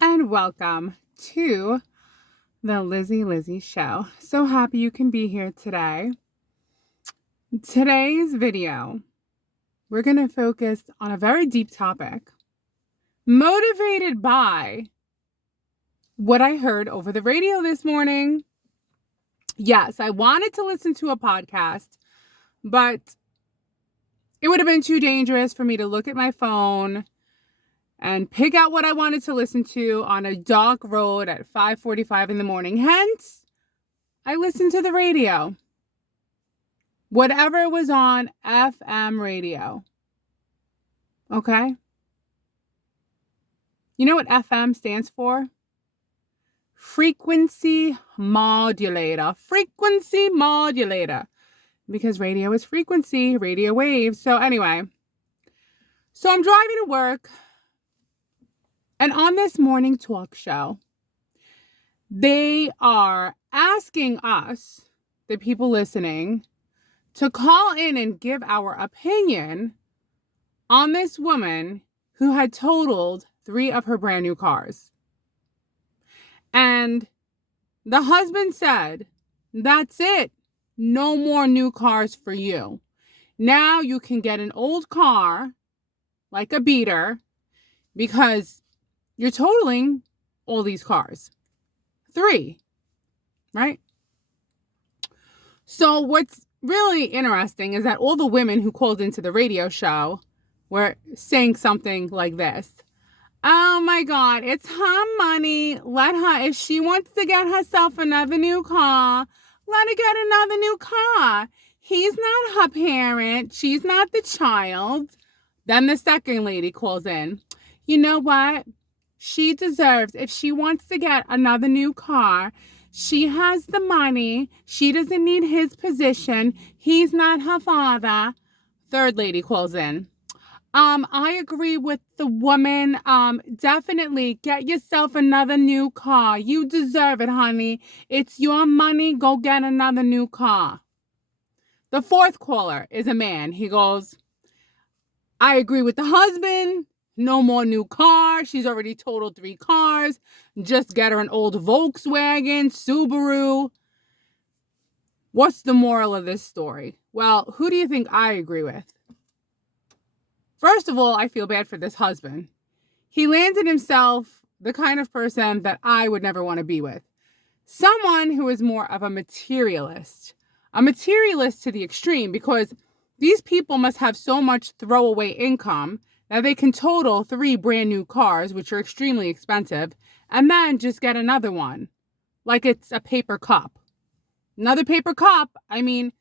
and welcome to the Lizzie Show. So happy you can be here today. Today's video, we're going to focus on a very deep topic, motivated by what I heard over the radio this morning. Yes, I wanted to listen to a podcast, but it would have been too dangerous for me to look at my phone and pick out what I wanted to listen to on a dark road at 5:45 in the morning. Hence, I listened to the radio. Whatever was on FM radio. Okay? You know what FM stands for? Frequency modulator. Frequency modulator. Because radio is frequency, radio waves. So anyway, I'm driving to work. And on this morning talk show, they are asking us, the people listening, to call in and give our opinion on this woman who had totaled 3 of her brand new cars. And the husband said, that's it. No more new cars for you. Now you can get an old car, like a beater, because you're totaling all these cars. 3, right? So what's really interesting is that all the women who called into the radio show were saying something like this. Oh my God, it's her money. Let her, if she wants to get herself another new car, let her get another new car. He's not her parent. She's not the child. Then the second lady calls in. You know what? She deserves, if she wants to get another new car, she has the money. She doesn't need his position. He's not her father. Third lady calls in. I agree with the woman. Definitely get yourself another new car. You deserve it, honey. It's your money. Go get another new car. The fourth caller is a man. He goes, I agree with the husband. No more new car. She's already totaled 3 cars. Just get her an old Volkswagen, Subaru. What's the moral of this story? Well, who do you think I agree with? First of all, I feel bad for this husband. He landed himself the kind of person that I would never want to be with. Someone who is more of a materialist. A materialist to the extreme, because these people must have so much throwaway income that they can total 3 brand new cars, which are extremely expensive, and then just get another one, like it's a paper cup. Another paper cup. I mean,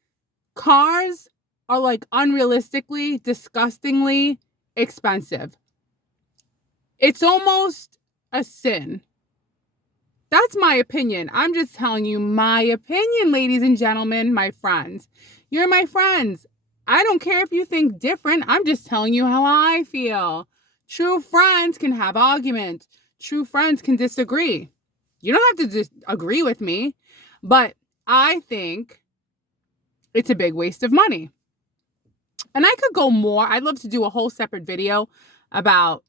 cars are like unrealistically, disgustingly expensive. It's almost a sin. That's my opinion. I'm just telling you my opinion, ladies and gentlemen, my friends. You're my friends. I don't care if you think different. I'm just telling you how I feel. True friends can have arguments. True friends can disagree. You don't have to just agree with me, but I think it's a big waste of money. And I could go more. I'd love to do a whole separate video about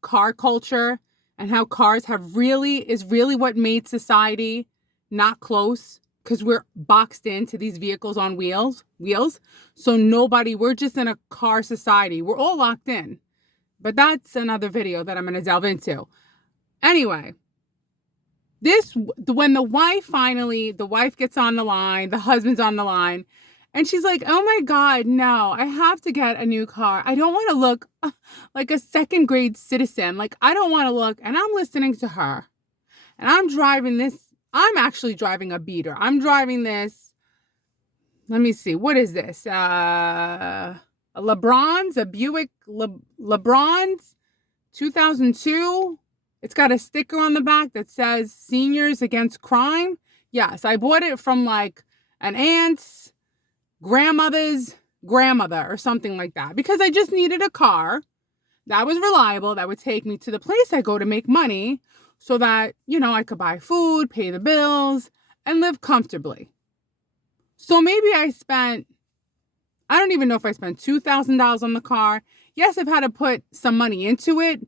car culture and how cars is really what made society not close, because we're boxed into these vehicles on wheels. So we're just in a car society. We're all locked in. But that's another video that I'm going to delve into. Anyway, when the wife gets on the line, the husband's on the line, and she's like, oh my God, no, I have to get a new car. I don't want to look like a second grade citizen. Like, I don't want to look, and I'm listening to her. And I'm actually driving a beater. I'm driving this, let me see, what is this? A Buick LeBron's 2002. It's got a sticker on the back that says Seniors Against Crime. Yes, I bought it from like an aunt's grandmother's grandmother or something like that, because I just needed a car that was reliable, that would take me to the place I go to make money, so that, I could buy food, pay the bills, and live comfortably. So maybe I don't even know if I spent $2,000 on the car. Yes, I've had to put some money into it,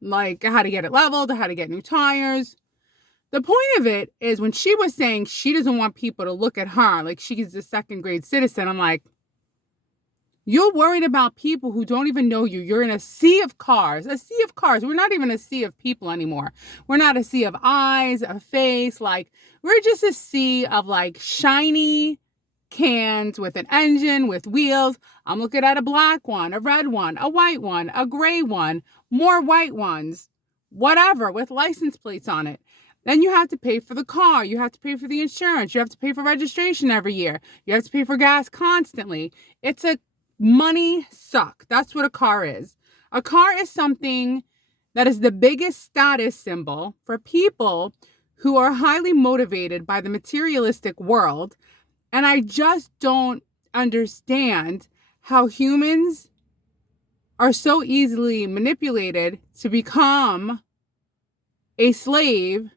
like how to get it leveled, how to get new tires. The point of it is when she was saying she doesn't want people to look at her like she's a second grade citizen, I'm like, you're worried about people who don't even know you. You're in a sea of cars, We're not even a sea of people anymore. We're not a sea of eyes, a face. Like, we're just a sea of like shiny cans with an engine, with wheels. I'm looking at a black one, a red one, a white one, a gray one, more white ones, whatever, with license plates on it. Then you have to pay for the car. You have to pay for the insurance. You have to pay for registration every year. You have to pay for gas constantly. It's a money suck. That's what a car is. A car is something that is the biggest status symbol for people who are highly motivated by the materialistic world. And I just don't understand how humans are so easily manipulated to become a slave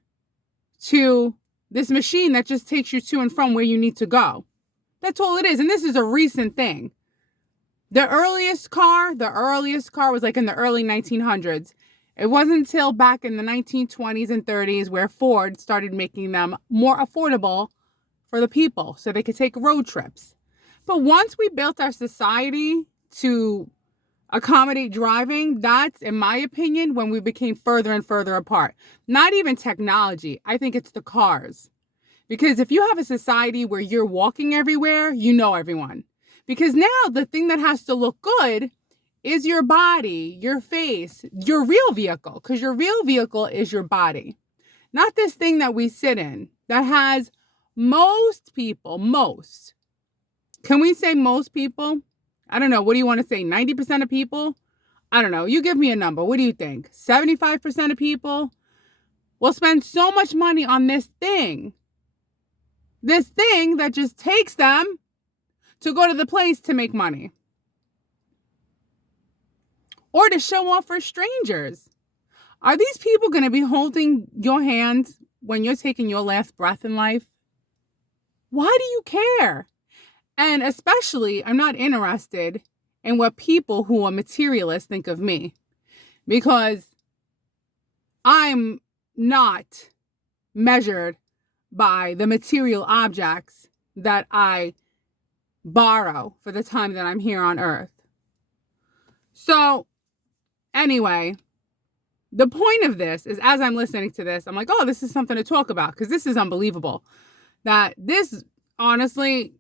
to this machine that just takes you to and from where you need to go. That's all it is. And this is a recent thing. The earliest car was like in the early 1900s. It wasn't until back in the 1920s and 30s where Ford started making them more affordable for the people so they could take road trips. But once we built our society to accommodate driving, that's, in my opinion, when we became further and further apart. Not even technology. I think it's the cars. Because if you have a society where you're walking everywhere, you know everyone. Because now the thing that has to look good is your body, your face, your real vehicle. Because your real vehicle is your body. Not this thing that we sit in that has most people. Can we say most people? I don't know. What do you want to say? 90% of people? I don't know. You give me a number. What do you think? 75% of people will spend so much money on this thing. This thing that just takes them to go to the place to make money. Or to show off for strangers. Are these people going to be holding your hand when you're taking your last breath in life? Why do you care? And especially, I'm not interested in what people who are materialists think of me. Because I'm not measured by the material objects that I borrow for the time that I'm here on earth. So, anyway, the point of this is, as I'm listening to this, I'm like, oh, this is something to talk about, because this is unbelievable. That this, honestly,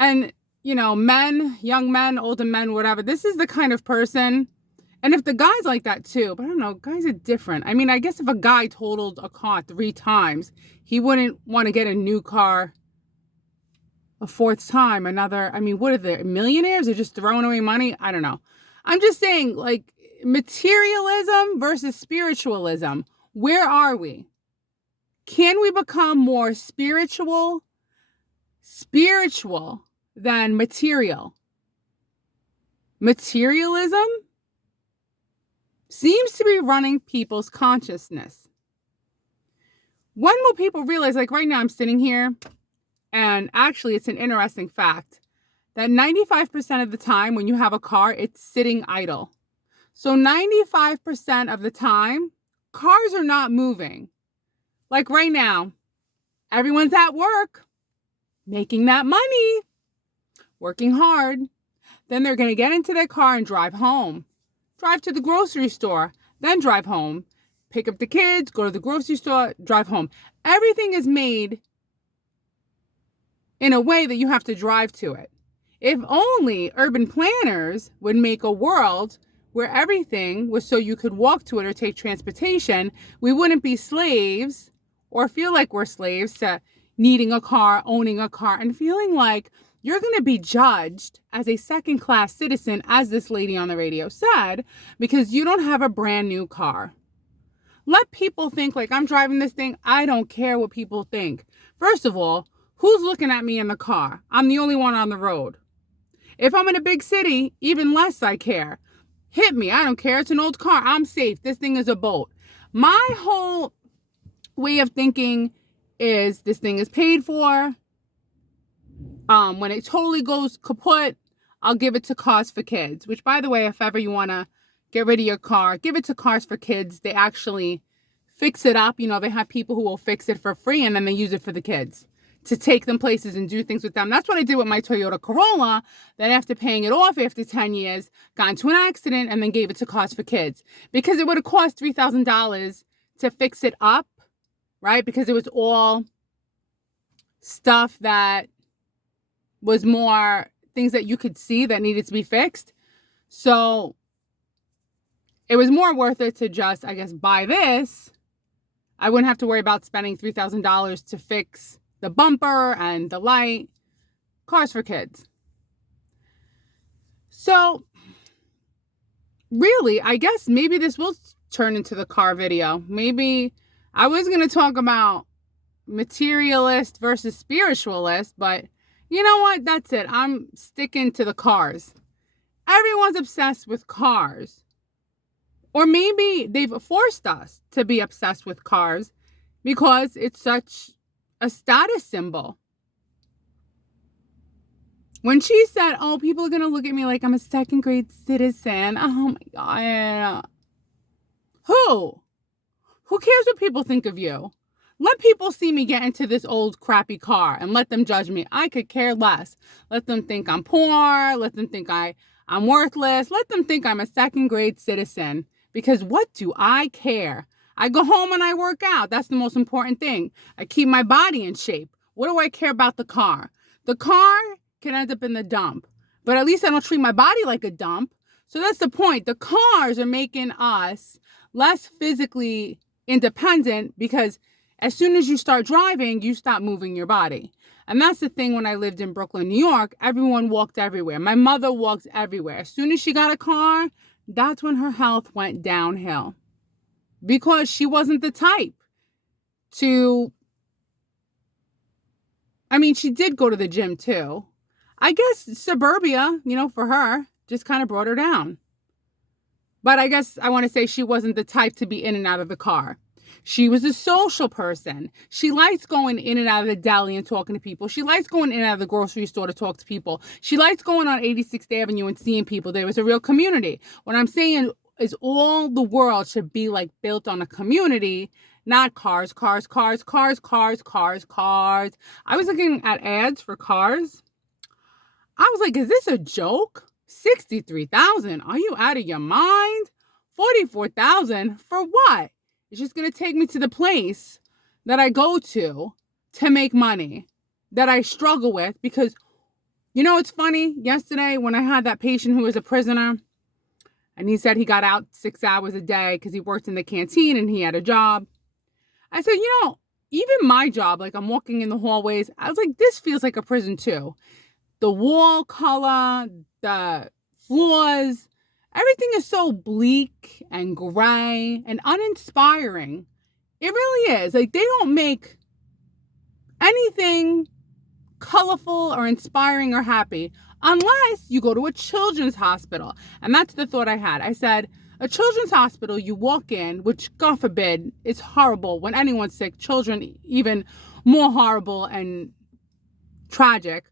and, you know, men, young men, older men, whatever, this is the kind of person, and if the guy's like that too, but I don't know, guys are different. I mean, I guess if a guy totaled a car 3 times, he wouldn't want to get a new car a 4th time. Another, I mean, what are they, millionaires? They're just throwing away money? I don't know. I'm just saying, like, materialism versus spiritualism. Where are we? Can we become more spiritual than material? Materialism seems to be running people's consciousness. When will people realize, like right now I'm sitting here, and actually it's an interesting fact that 95% of the time when you have a car, it's sitting idle. So 95% of the time, cars are not moving. Like right now, everyone's at work, making that money, working hard. Then they're going to get into their car and drive home. Drive to the grocery store, then drive home. Pick up the kids, go to the grocery store, drive home. Everything is made in a way that you have to drive to it. If only urban planners would make a world where everything was so you could walk to it or take transportation, we wouldn't be slaves or feel like we're slaves to needing a car, owning a car, and feeling like you're going to be judged as a second-class citizen, as this lady on the radio said, because you don't have a brand new car. Let people think like I'm driving this thing. I don't care what people think. First of all, who's looking at me in the car? I'm the only one on the road. If I'm in a big city, even less I care. Hit me. I don't care. It's an old car. I'm safe. This thing is a boat. My whole way of thinking is this thing is paid for. When it totally goes kaput, I'll give it to Cause for Kids, which, by the way, if ever you want to get rid of your car, give it to Cars for Kids. They actually fix it up. You know, they have people who will fix it for free, and then they use it for the kids to take them places and do things with them. That's what I did with my Toyota Corolla. Then after paying it off after 10 years, got into an accident and then gave it to Cars for Kids. Because it would have cost $3,000 to fix it up, right? Because it was all stuff that was more things that you could see that needed to be fixed. So it was more worth it to just, I guess, buy this. I wouldn't have to worry about spending $3,000 to fix the bumper and the light. Cars for Kids. So really, I guess maybe this will turn into the car video. Maybe I was going to talk about materialist versus spiritualist, but you know what? That's it. I'm sticking to the cars. Everyone's obsessed with cars. Or maybe they've forced us to be obsessed with cars because it's such a status symbol. When she said, oh, people are going to look at me like I'm a second grade citizen. Oh my God. Who? Who cares what people think of you? Let people see me get into this old crappy car and let them judge me. I could care less. Let them think I'm poor. Let them think I'm worthless. Let them think I'm a second grade citizen. Because what do I care? I go home and I work out. That's the most important thing. I keep my body in shape. What do I care about the car? The car can end up in the dump. But at least I don't treat my body like a dump. So that's the point. The cars are making us less physically independent because as soon as you start driving, you stop moving your body. And that's the thing when I lived in Brooklyn, New York, everyone walked everywhere. My mother walked everywhere. As soon as she got a car, that's when her health went downhill. Because she wasn't the type to, I mean, she did go to the gym too. I guess suburbia, for her, just kind of brought her down. But I guess I want to say she wasn't the type to be in and out of the car. She was a social person. She likes going in and out of the deli and talking to people. She likes going in and out of the grocery store to talk to people. She likes going on 86th Avenue and seeing people. There was a real community. What I'm saying is all the world should be like built on a community, not cars. I was looking at ads for cars. I was like, is this a joke? 63,000. Are you out of your mind? 44,000 for what? It's just going to take me to the place that I go to make money that I struggle with because, it's funny. Yesterday when I had that patient who was a prisoner and he said he got out 6 hours a day because he worked in the canteen and he had a job. I said, even my job, like I'm walking in the hallways, I was like, this feels like a prison too. The wall color, the floors, everything is so bleak and gray and uninspiring. It really is. Like they don't make anything colorful or inspiring or happy unless you go to a children's hospital. And that's the thought I had. I said, a children's hospital, you walk in, which God forbid, is horrible when anyone's sick. Children, even more horrible and tragic.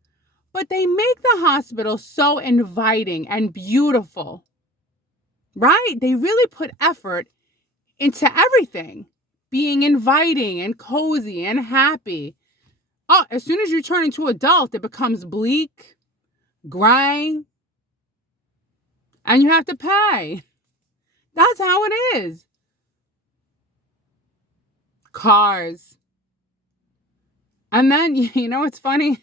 But they make the hospital so inviting and beautiful, right? They really put effort into everything, being inviting and cozy and happy. Oh, as soon as you turn into adult, it becomes bleak, gray, and you have to pay. That's how it is. Cars. And then, it's funny.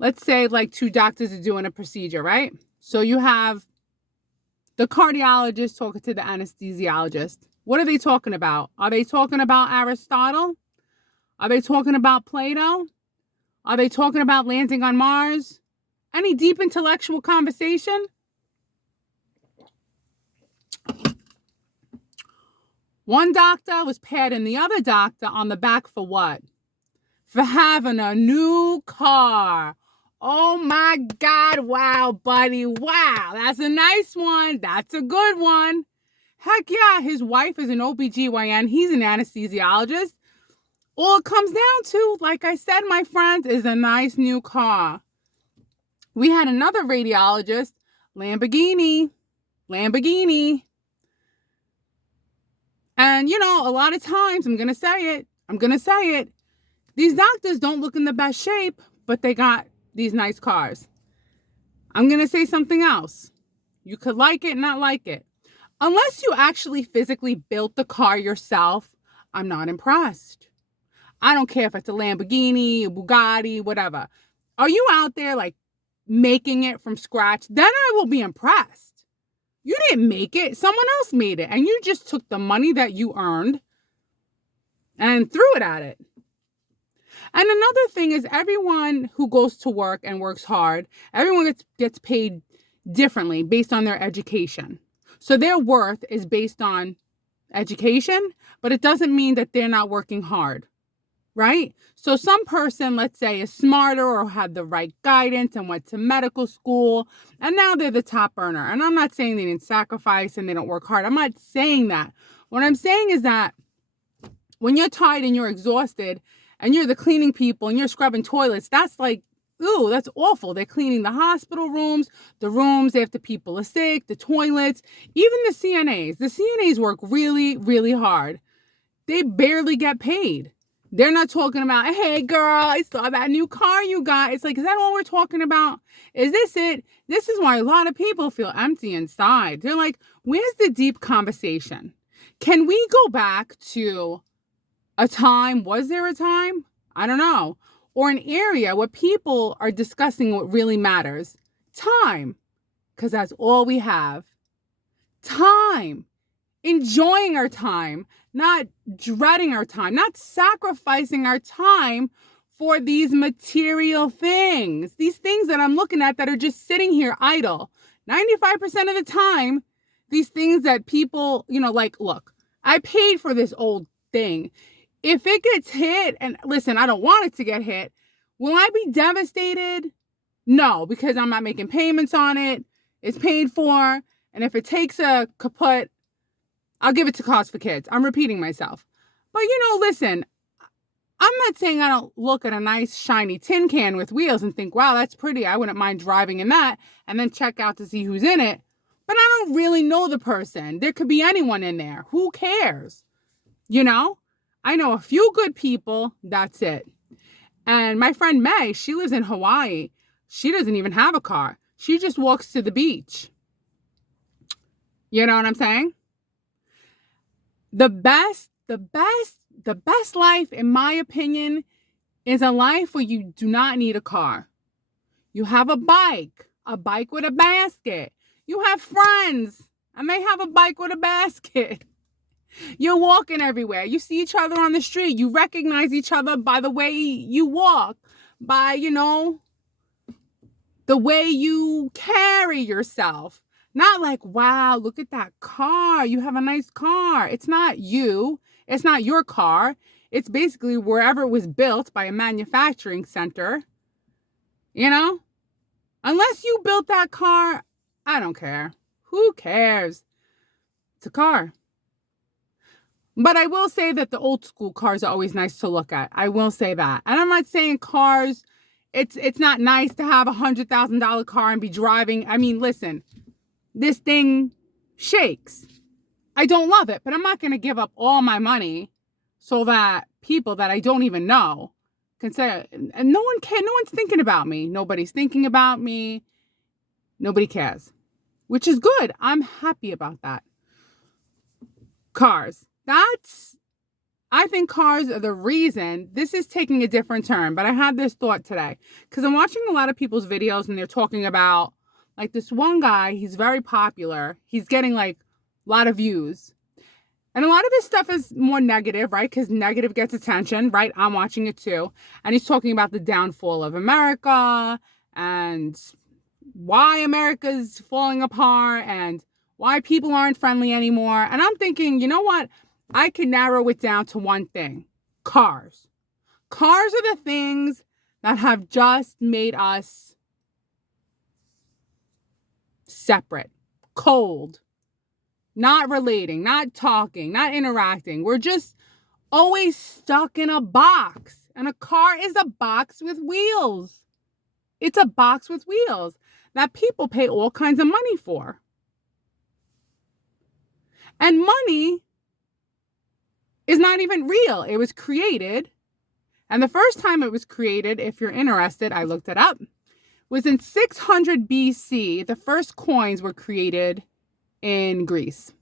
Let's say like two doctors are doing a procedure, right? So you have the cardiologist talking to the anesthesiologist. What are they talking about? Are they talking about Aristotle? Are they talking about Plato? Are they talking about landing on Mars? Any deep intellectual conversation? One doctor was patting the other doctor on the back for what? For having a new car. Oh my God, wow, buddy, wow. That's a nice one. That's a good one. Heck yeah, his wife is an OBGYN. He's an anesthesiologist. All it comes down to, like I said, my friends, is a nice new car. We had another radiologist, Lamborghini. Lamborghini. And, a lot of times, I'm going to say it. These doctors don't look in the best shape, but they got these nice cars. I'm going to say something else. You could like it, not like it. Unless you actually physically built the car yourself, I'm not impressed. I don't care if it's a Lamborghini, a Bugatti, whatever. Are you out there like making it from scratch? Then I will be impressed. You didn't make it. Someone else made it. And you just took the money that you earned and threw it at it. And another thing is everyone who goes to work and works hard, everyone gets paid differently based on their education. So their worth is based on education, but it doesn't mean that they're not working hard, right? So some person, let's say, is smarter or had the right guidance and went to medical school, and now they're the top earner. And I'm not saying they didn't sacrifice and they don't work hard. I'm not saying that. What I'm saying is that when you're tired and you're exhausted and you're the cleaning people and you're scrubbing toilets, that's like, ooh, that's awful. They're cleaning the hospital rooms, the rooms after people are sick, the toilets, even the CNAs. The CNAs work really, really hard. They barely get paid. They're not talking about, hey, girl, I saw that new car you got. It's like, is that all we're talking about? Is this it? This is why a lot of people feel empty inside. They're like, where's the deep conversation? Can we go back to a time? Was there a time? I don't know. Or an area where people are discussing what really matters. Time. Because that's all we have. Time. Enjoying our time. Not dreading our time. Not sacrificing our time for these material things. These things that I'm looking at that are just sitting here idle. 95% of the time, these things that people, like, look, I paid for this old thing. If it gets hit, and listen, I don't want it to get hit, will I be devastated? No, because I'm not making payments on it. It's paid for. And if it takes a kaput, I'll give it to Cause for Kids. I'm repeating myself. But, listen, I'm not saying I don't look at a nice shiny tin can with wheels and think, wow, that's pretty. I wouldn't mind driving in that, and then check out to see who's in it. But I don't really know the person. There could be anyone in there. Who cares? I know a few good people. That's it. And my friend May, she lives in Hawaii. She doesn't even have a car. She just walks to the beach. You know what I'm saying? The best life, in my opinion, is a life where you do not need a car. You have a bike with a basket. You have friends, and they have a bike with a basket. You're walking everywhere. You see each other on the street. You recognize each other by the way you walk, by, the way you carry yourself. Not like, wow, look at that car. You have a nice car. It's not you. It's not your car. It's basically wherever it was built by a manufacturing center. Unless you built that car, I don't care. Who cares? It's a car. But I will say that the old school cars are always nice to look at. I will say that. And I'm not saying cars, it's not nice to have $100,000 car and be driving. I mean, listen, this thing shakes. I don't love it, but I'm not going to give up all my money so that people that I don't even know can say, and no one's thinking about me. Nobody's thinking about me. Nobody cares, which is good. I'm happy about that. Cars. I think cars are the reason. This is taking a different turn, but I had this thought today because I'm watching a lot of people's videos and they're talking about like this one guy. He's very popular. He's getting like a lot of views. And a lot of his stuff is more negative, right? Because negative gets attention, right? I'm watching it too. And he's talking about the downfall of America and why America's falling apart and why people aren't friendly anymore. And I'm thinking, you know what? I can narrow it down to one thing. Cars. Cars are the things that have just made us separate, cold, not relating, not talking, not interacting. We're just always stuck in a box. And a car is a box with wheels. It's a box with wheels that people pay all kinds of money for. And money is not even real. It was created. And the first time it was created, if you're interested, I looked it up, was in 600 BC. The first coins were created in Greece.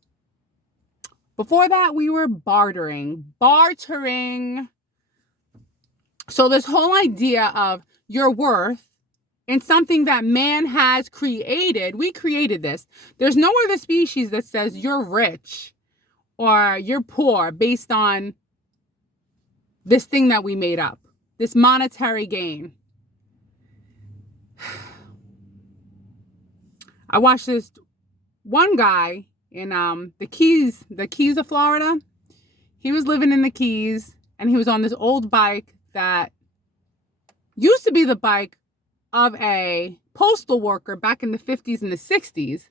Before that, we were bartering. So this whole idea of your worth in something that man has created, we created this. There's no other species that says you're rich or you're poor based on this thing that we made up, this monetary gain. I watched this one guy in the Keys of Florida. He was living in the Keys, and he was on this old bike that used to be the bike of a postal worker back in the 50s and the 60s.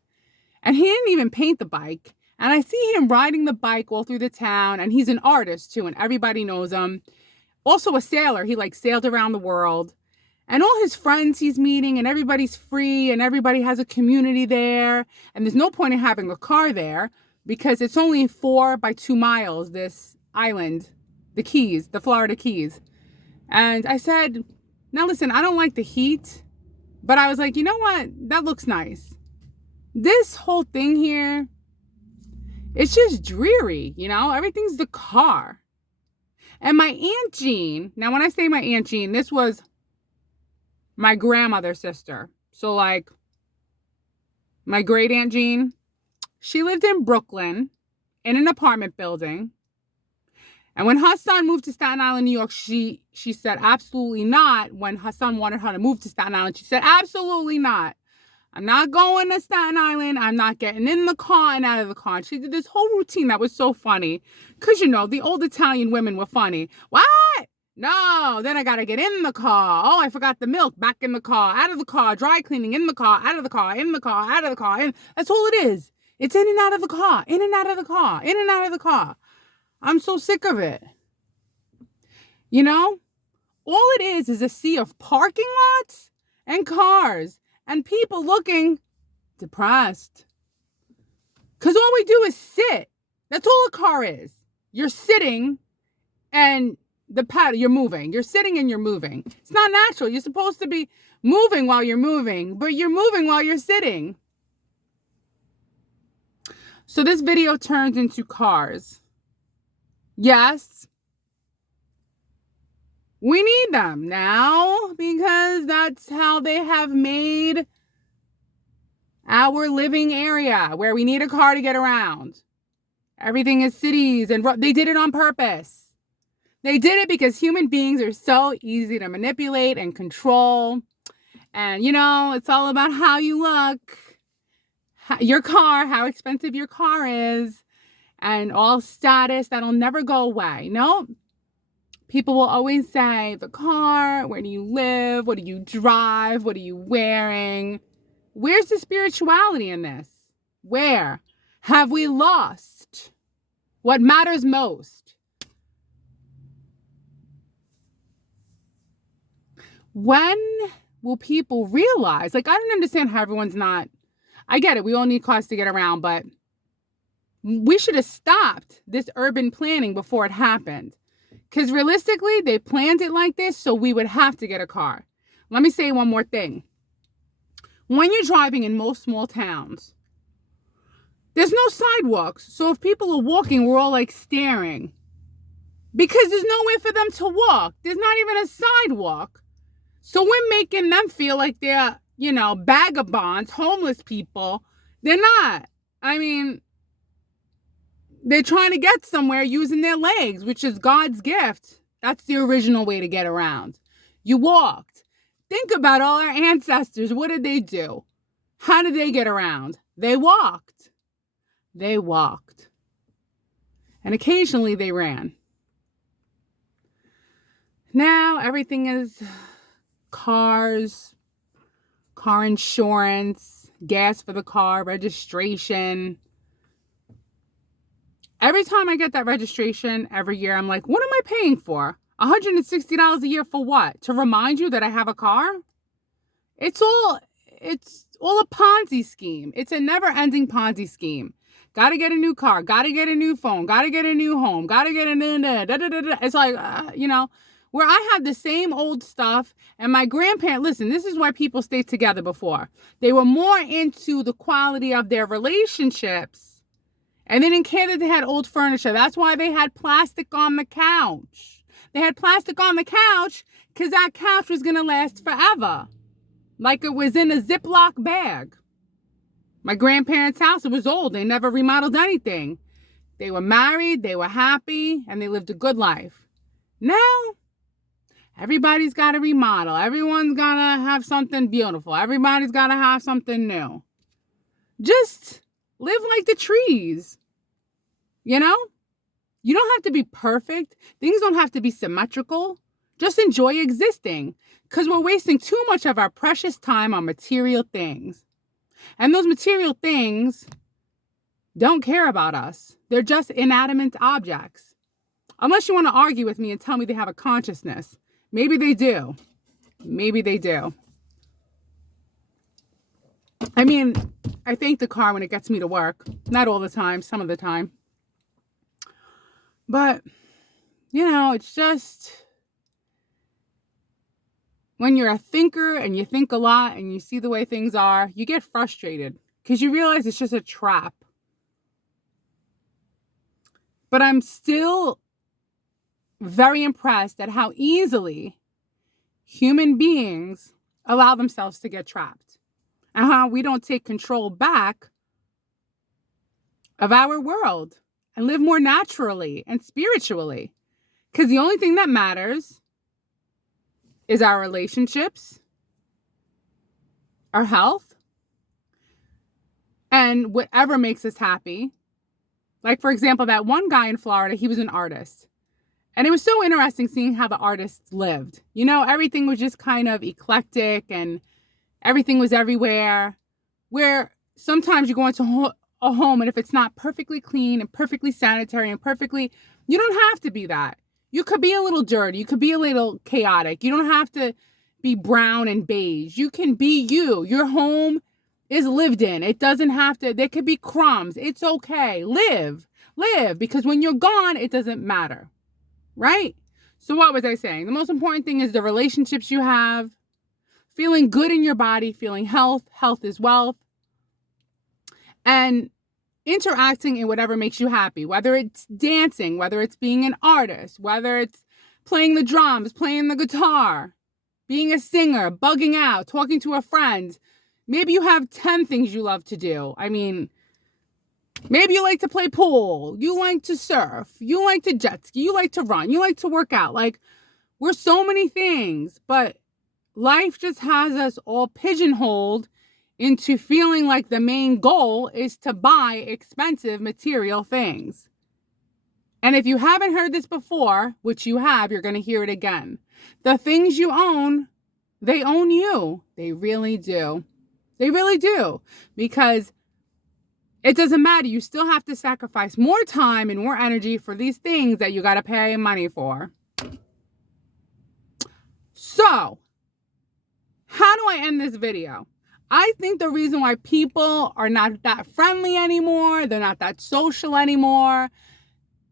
And he didn't even paint the bike. And I see him riding the bike all through the town, and he's an artist too, and everybody knows him. Also a sailor. He sailed around the world. And all his friends he's meeting, and everybody's free, and everybody has a community there. And there's no point in having a car there because it's only 4 by 2 miles, this island, the Keys, the Florida Keys. And I said, now listen, I don't like the heat, but I was like, you know what? That looks nice. This whole thing here, it's just dreary, everything's the car. And my Aunt Jean, now when I say my Aunt Jean, this was my grandmother's sister. So my great Aunt Jean, she lived in Brooklyn in an apartment building. And when her son moved to Staten Island, New York, she said absolutely not. When her son wanted her to move to Staten Island, she said absolutely not. I'm not going to Staten Island. I'm not getting in the car and out of the car. And she did this whole routine that was so funny. Because, the old Italian women were funny. What? No, then I got to get in the car. Oh, I forgot the milk. Back in the car, out of the car, dry cleaning, in the car, out of the car, in the car, out of the car. That's all it is. It's in and out of the car, in and out of the car, in and out of the car. I'm so sick of it. All it is a sea of parking lots and cars and people looking depressed. Because all we do is sit. That's all a car is. You're sitting and the pedal, you're moving. You're sitting and you're moving. It's not natural. You're supposed to be moving while you're moving, but you're moving while you're sitting. So this video turns into cars. Yes, we need them now because that's how they have made our living area where we need a car to get around. Everything is cities, and they did it on purpose. They did it because human beings are so easy to manipulate and control. And, it's all about how you look, your car, how expensive your car is, and all status that'll never go away. No, people will always say the car, where do you live? What do you drive? What are you wearing? Where's the spirituality in this? Where have we lost what matters most? When will people realize, I don't understand how everyone's not, I get it. We all need cars to get around, but we should have stopped this urban planning before it happened. Because realistically, they planned it like this so we would have to get a car. Let me say one more thing. When you're driving in most small towns, there's no sidewalks. So if people are walking, we're all staring. Because there's nowhere for them to walk. There's not even a sidewalk. So we're making them feel like they're, vagabonds, homeless people. They're not. They're trying to get somewhere using their legs, which is God's gift. That's the original way to get around. You walked. Think about all our ancestors. What did they do? How did they get around? They walked. They walked. And occasionally they ran. Now everything is cars, car insurance, gas for the car, registration. Every time I get that registration every year, I'm like, what am I paying for? $160 a year for what? To remind you that I have a car? It's all a Ponzi scheme. It's a never-ending Ponzi scheme. Gotta get a new car. Gotta get a new phone. Gotta get a new home. Gotta get a new... It's like, where I had the same old stuff. And my grandparents, listen, this is why people stayed together before. They were more into the quality of their relationships. And they didn't care that they had old furniture. That's why they had plastic on the couch. They had plastic on the couch because that couch was going to last forever. Like it was in a Ziploc bag. My grandparents' house, it was old. They never remodeled anything. They were married, they were happy, and they lived a good life. Now, everybody's got to remodel. Everyone's got to have something beautiful. Everybody's got to have something new. Just live like the trees. You know? You don't have to be perfect. Things don't have to be symmetrical. Just enjoy existing. Because we're wasting too much of our precious time on material things. And those material things don't care about us. They're just inanimate objects. Unless you want to argue with me and tell me they have a consciousness. Maybe they do. Maybe they do. I mean, I thank the car when it gets me to work. Not all the time, some of the time. But, it's just... When you're a thinker and you think a lot and you see the way things are, you get frustrated because you realize it's just a trap. But I'm still very impressed at how easily human beings allow themselves to get trapped and how we don't take control back of our world and live more naturally and spiritually. Because the only thing that matters is our relationships, our health, and whatever makes us happy. Like, for example, that one guy in Florida, he was an artist. And it was so interesting seeing how the artists lived. Everything was just kind of eclectic and everything was everywhere. Where sometimes you go into a home and if it's not perfectly clean and perfectly sanitary and perfectly, you don't have to be that. You could be a little dirty. You could be a little chaotic. You don't have to be brown and beige. You can be you. Your home is lived in. It doesn't have to, there could be crumbs. It's okay. Live, because when you're gone, it doesn't matter. Right? So what was I saying? The most important thing is the relationships you have, feeling good in your body, feeling health. Health is wealth. And interacting in whatever makes you happy, whether it's dancing, whether it's being an artist, whether it's playing the drums, playing the guitar, being a singer, bugging out, talking to a friend. Maybe you have 10 things you love to do. I mean, maybe you like to play pool, you like to surf, you like to jet ski, you like to run, you like to work out. Like, we're so many things, but life just has us all pigeonholed into feeling like the main goal is to buy expensive material things. And if you haven't heard this before, which you have, you're going to hear it again. The things you own, they own you. They really do. They really do. Because it doesn't matter. You still have to sacrifice more time and more energy for these things that you got to pay money for. So, how do I end this video? I think the reason why people are not that friendly anymore, they're not that social anymore,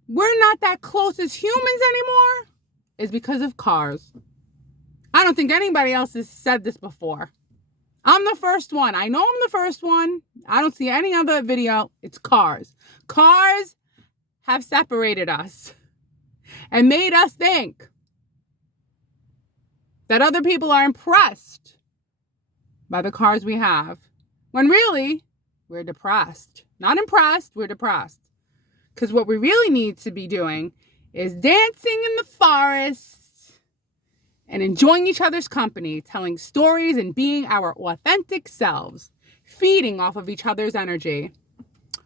we're not that close as humans anymore, is because of cars. I don't think anybody else has said this before. I'm the first one. I know I'm the first one. I don't see any other video. It's cars. Cars have separated us and made us think that other people are impressed by the cars we have, when really, we're depressed. Not impressed, we're depressed. Because what we really need to be doing is dancing in the forest and enjoying each other's company, telling stories and being our authentic selves, feeding off of each other's energy.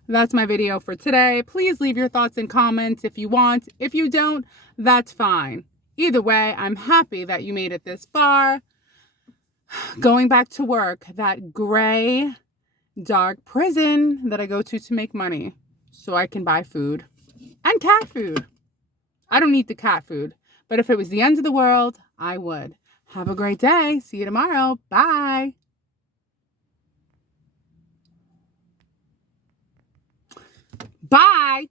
That's my video for today. Please leave your thoughts and comments if you want. If you don't, that's fine. Either way, I'm happy that you made it this far. Going back to work, that gray, dark prison that I go to make money so I can buy food and cat food. I don't eat the cat food, but if it was the end of the world, I would. Have a great day. See you tomorrow. Bye. Bye.